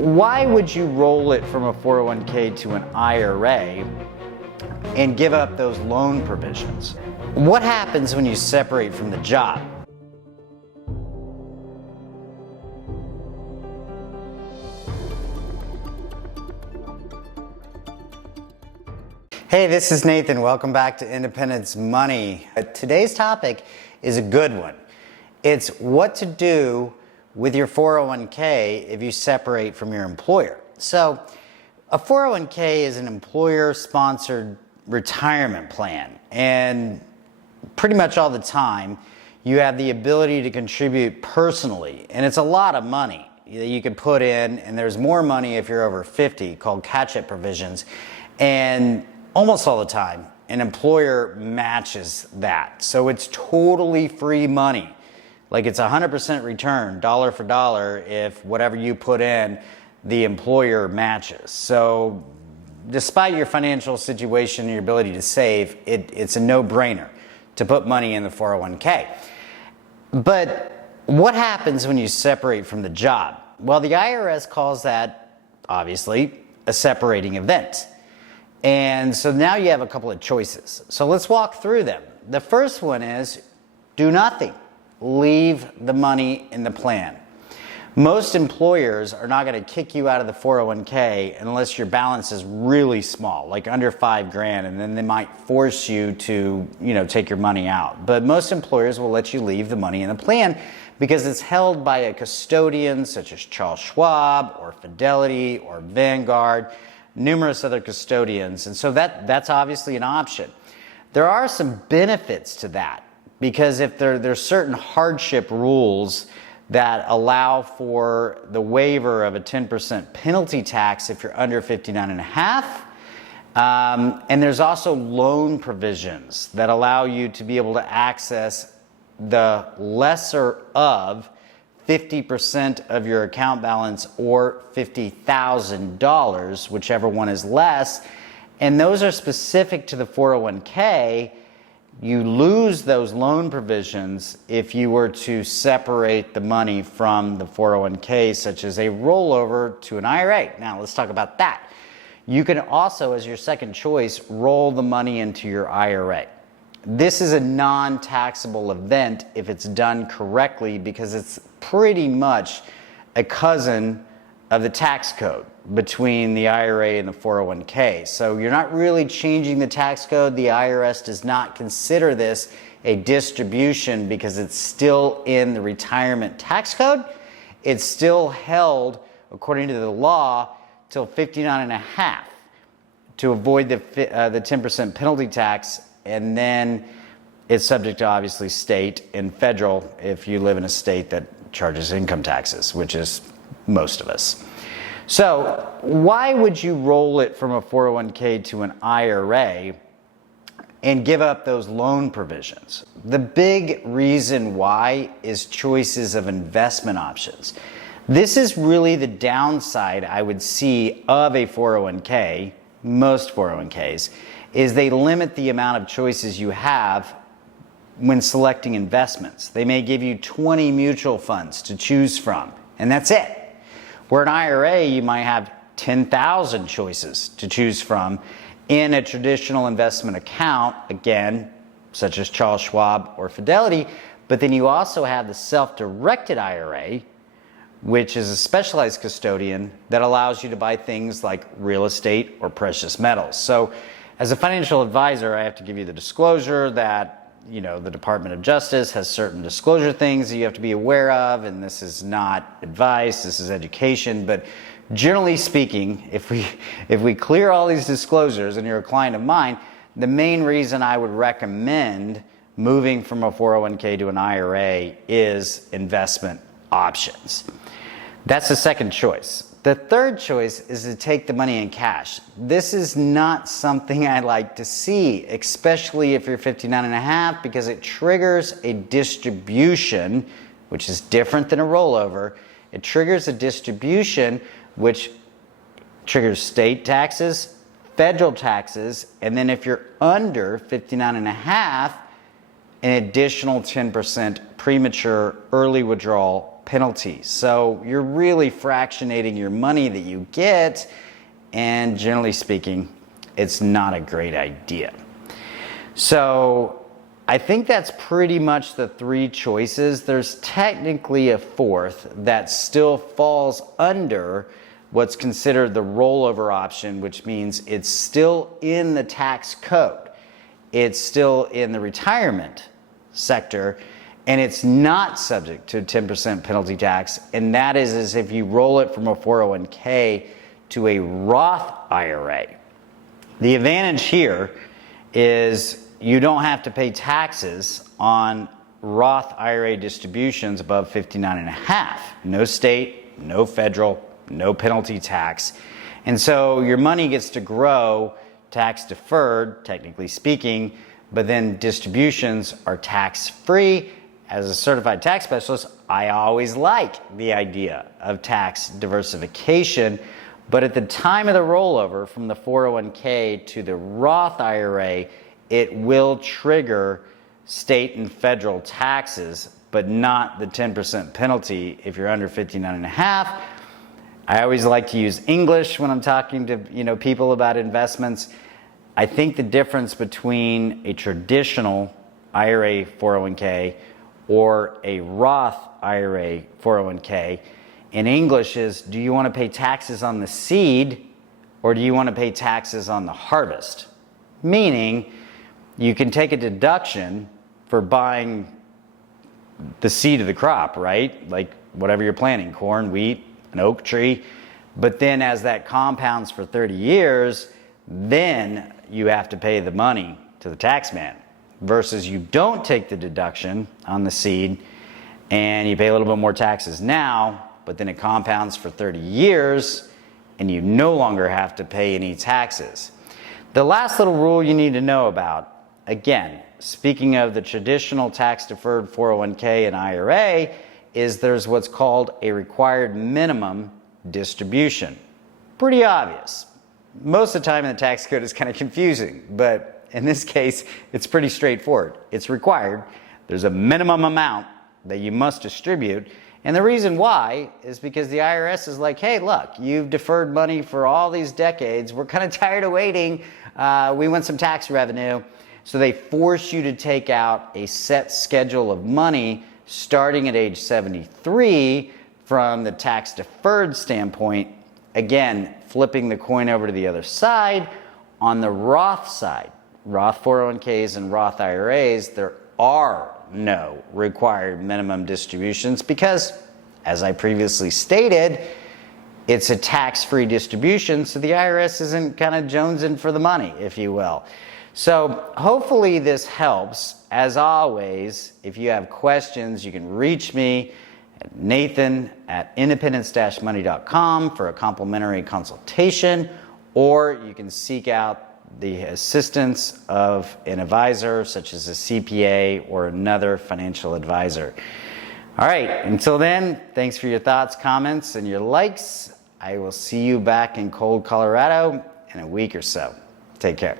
why would you roll it from a 401k to an IRA and give up those loan provisions? What happens when you separate from the job? Hey, this is Nathan. Welcome back to Independence Money. Today's topic is a good one. It's what to do with your 401k if you separate from your employer. So, a 401k is an employer-sponsored retirement plan, and pretty much all the time you have the ability to contribute personally, and it's a lot of money that you can put in, and there's more money if you're over 50 called catch-up provisions, and almost all the time an employer matches that. So it's totally free money. Like it's 100% return, dollar for dollar, if whatever you put in, the employer matches. So despite your financial situation and your ability to save, it's a no-brainer to put money in the 401k. But what happens when you separate from the job? Well, the IRS calls that, obviously, a separating event. And so now you have a couple of choices. So let's walk through them. The first one is do nothing. Leave the money in the plan. Most employers are not going to kick you out of the 401k unless your balance is really small, like under $5,000, and then they might force you to, take your money out. But most employers will let you leave the money in the plan because it's held by a custodian such as Charles Schwab or Fidelity or Vanguard, numerous other custodians, and so that's obviously an option. There are some benefits to that, because if there's certain hardship rules that allow for the waiver of a 10% penalty tax if you're under 59 and a half. And there's also loan provisions that allow you to be able to access the lesser of 50% of your account balance or $50,000, whichever one is less. And those are specific to the 401k. You lose those loan provisions if you were to separate the money from the 401k, such as a rollover to an IRA. Now, let's talk about that. You can also, as your second choice, roll the money into your IRA. This is a non-taxable event if it's done correctly because it's pretty much a cousin of the tax code between the IRA and the 401k. So you're not really changing the tax code. The IRS does not consider this a distribution because it's still in the retirement tax code. It's still held, according to the law, till 59 and a half to avoid the 10% penalty tax, and then it's subject to obviously state and federal if you live in a state that charges income taxes, which is most of us. So why would you roll it from a 401k to an IRA and give up those loan provisions? The big reason why is choices of investment options. This is really the downside I would see of a 401k, most 401ks, is they limit the amount of choices you have when selecting investments. They may give you 20 mutual funds to choose from, and that's it. Where an IRA, you might have 10,000 choices to choose from in a traditional investment account, again, such as Charles Schwab or Fidelity, but then you also have the self-directed IRA, which is a specialized custodian that allows you to buy things like real estate or precious metals. So as a financial advisor, I have to give you the disclosure that the Department of Justice has certain disclosure things that you have to be aware of, and this is not advice, this is education. But generally speaking, if we clear all these disclosures and you're a client of mine, the main reason I would recommend moving from a 401k to an IRA is investment options. That's the second choice. The third choice is to take the money in cash. This is not something I like to see, especially if you're 59 and a half, because it triggers a distribution, which is different than a rollover. It triggers a distribution, which triggers state taxes, federal taxes, and then if you're under 59 and a half, an additional 10% premature early withdrawal penalty. So you're really fractionating your money that you get, and generally speaking, it's not a great idea. So I think that's pretty much the three choices. There's technically a fourth that still falls under what's considered the rollover option, which means it's still in the tax code. It's still in the retirement sector, and it's not subject to 10% penalty tax, and that is if you roll it from a 401k to a Roth IRA. The advantage here is you don't have to pay taxes on Roth IRA distributions above 59.5. No state, no federal, no penalty tax. And so your money gets to grow tax deferred, technically speaking, but then distributions are tax free. As a certified tax specialist, I always like the idea of tax diversification. But at the time of the rollover from the 401k to the Roth IRA, it will trigger state and federal taxes, but not the 10% penalty if you're under 59.5. I always like to use English when I'm talking to people about investments. I think the difference between a traditional IRA 401k or a Roth IRA 401k in English is, do you want to pay taxes on the seed or do you want to pay taxes on the harvest? Meaning, you can take a deduction for buying the seed of the crop, right? Like whatever you're planting, corn, wheat, an oak tree. But then as that compounds for 30 years, then you have to pay the money to the tax man. Versus you don't take the deduction on the seed and you pay a little bit more taxes now, but then it compounds for 30 years and you no longer have to pay any taxes. The last little rule you need to know about, again, speaking of the traditional tax-deferred 401k and IRA, is there's what's called a required minimum distribution. Pretty obvious. Most of the time in the tax code it's kind of confusing, but in this case it's pretty straightforward. It's required. There's a minimum amount that you must distribute, and the reason why is because the IRS is like, hey, look, you've deferred money for all these decades. We're kind of tired of waiting. We want some tax revenue. So they force you to take out a set schedule of money starting at age 73 from the tax deferred standpoint. Again, flipping the coin over to the other side, on the Roth side, Roth 401ks and Roth IRAs, there are no required minimum distributions because, as I previously stated, it's a tax-free distribution, so the IRS isn't kind of jonesing for the money, if you will. So hopefully this helps. As always, if you have questions, you can reach me at nathan@independence-money.com for a complimentary consultation, or you can seek out the assistance of an advisor such as a CPA or another financial advisor. All right, until then, thanks for your thoughts, comments, and your likes. I will see you back in cold Colorado in a week or so. Take care.